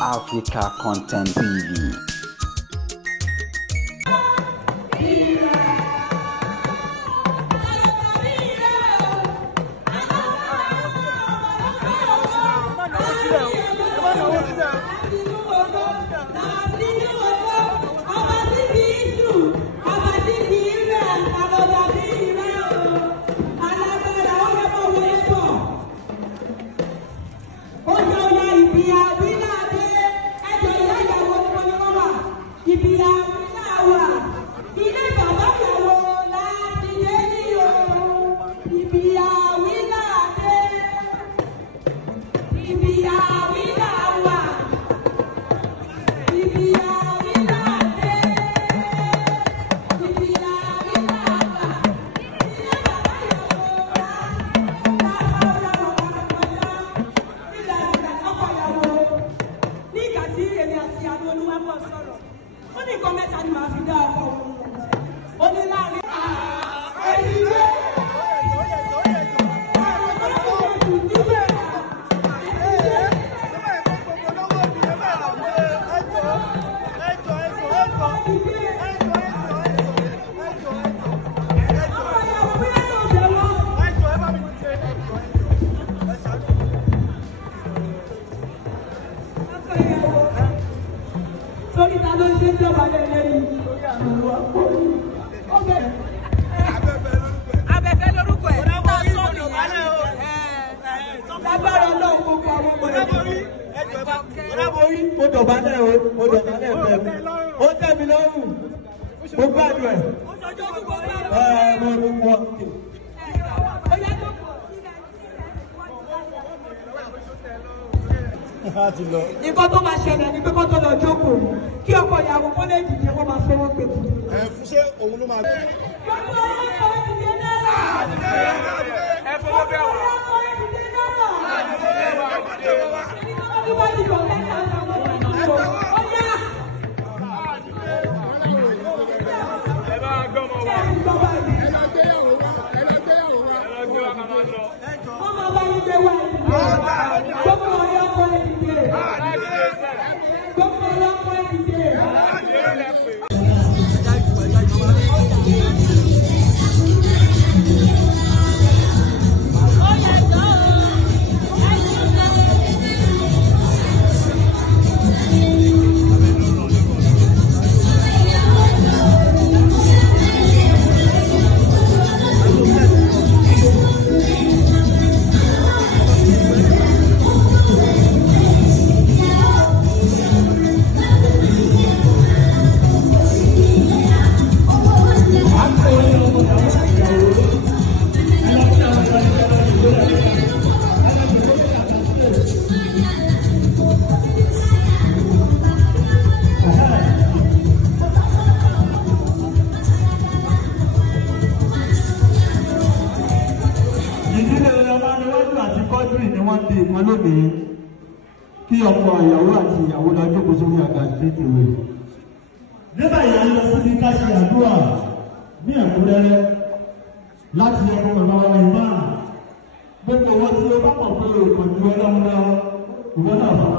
Africa Content TV. Nǹkan tó máa ṣẹlẹ̀ ní pé kó tó lọ jókòó kí ọkọ ìyàwó kó lè dìde kó máa fọwọ́ pé kù. Fún ṣé òun ló máa gbé. Gbogbo ọkọ̀ ìdílé náà. Ẹ fọwọ́ bẹ́ẹ̀ wá. Ọkọ̀ ìdílé náà. Ẹni tó bá ti yọ̀ lẹ́ka àwọn ọmọ ìlú. Ó yá. Ẹ bá gbọ́ ọmọ wa. Ẹ lọ gbéyàwó wa. Ẹ lọ gbéyàwó wa. Ẹ lọ gbé wa máa lọ. Wọ́n máa bá yín gbé wá ìdílé. Gbogbo ọ̀rẹ́ ọkọ̀ ìdílé. Gbogbo ọ̀rẹ́ ọkọ̀ ìdílé. Kí ọkọ ìyàwó àti ìyàwó lọ jókòó sórí àga ìdíje rẹ̀. Nígbà yìí a ń lọ síbi ká ṣe àdúrà ní ẹ̀kúnrẹ́rẹ́ láti ẹkùn bàbá wa ìmáà. Gbogbo wọn tí ó bá mọ̀ pé òkànjú ọlọ́run náà ìwọ náà fọwọ́